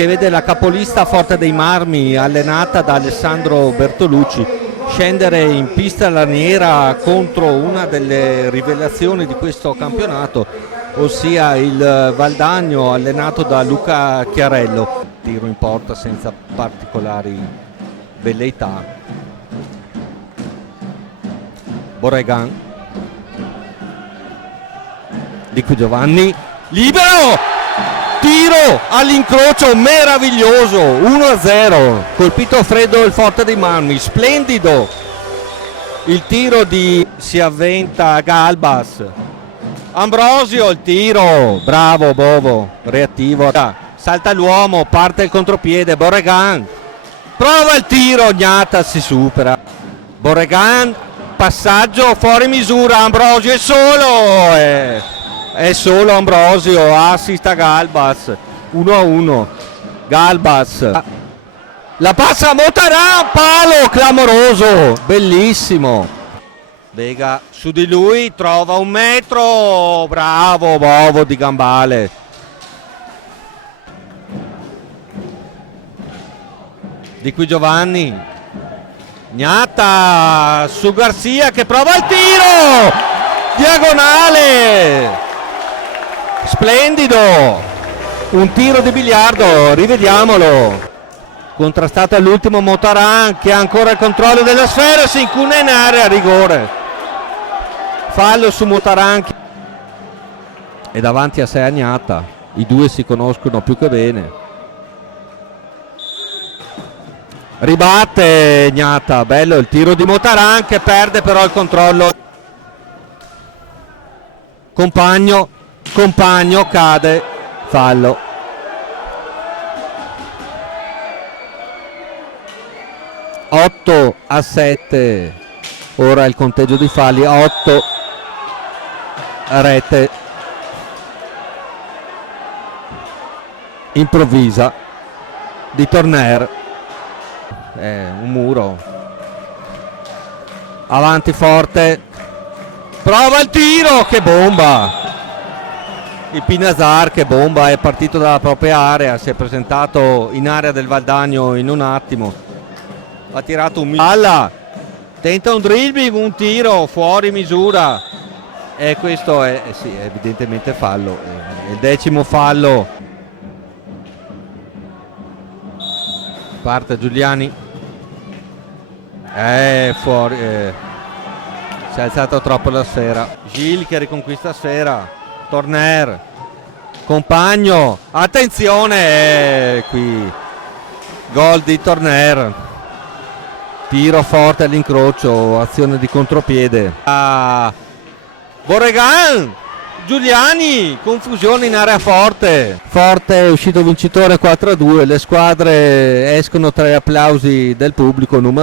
che vede la capolista Forte dei Marmi, allenata da Alessandro Bertolucci, scendere in pista laniera contro una delle rivelazioni di questo campionato, ossia il Valdagno, allenato da Luca Chiarello. Tiro in porta senza particolari velleità. Borregan, di qui Giovanni, libero, tiro all'incrocio meraviglioso, 1-0, colpito freddo il Forte dei Marmi, splendido il tiro di si avventa Galbas. Ambrosio, il tiro, bravo Bovo, reattivo, salta l'uomo, parte il contropiede, Borregan, prova il tiro, Gnata si supera, Borregan, passaggio fuori misura, Ambrosio è solo Ambrosio, assist a Galbas, 1-1, Galbas, la passa a Motarà, palo clamoroso, bellissimo, Vega su di lui, trova un metro, bravo Bovo di Gambale. Di qui Giovanni, Gnata su Garcia che prova il tiro, diagonale, splendido, un tiro di biliardo, rivediamolo, contrastato all'ultimo Motaran che ha ancora il controllo della sfera, si incuna in area, rigore, fallo su Motaran e davanti a sé Gnata, i due si conoscono più che bene. Ribatte Gnata, bello il tiro di Motaran che perde però il controllo. Compagno cade, fallo. a 7, ora il conteggio di falli, 8 rete improvvisa di Torner. Un muro, avanti Forte, prova il tiro, che bomba, il Pinazar che bomba, è partito dalla propria area, si è presentato in area del Valdagno in un attimo, ha tirato un palla, tenta un dribbling, un tiro fuori misura e questo è evidentemente fallo, è il 10° fallo. Parte Giuliani, fuori, si è alzata troppo la sfera, Gil che riconquista sfera, Torner, Compagno, attenzione, qui gol di Torner, tiro forte all'incrocio, azione di contropiede, Borregan, Giuliani, confusione in area Forte è uscito vincitore 4-2, le squadre escono tra gli applausi del pubblico, numero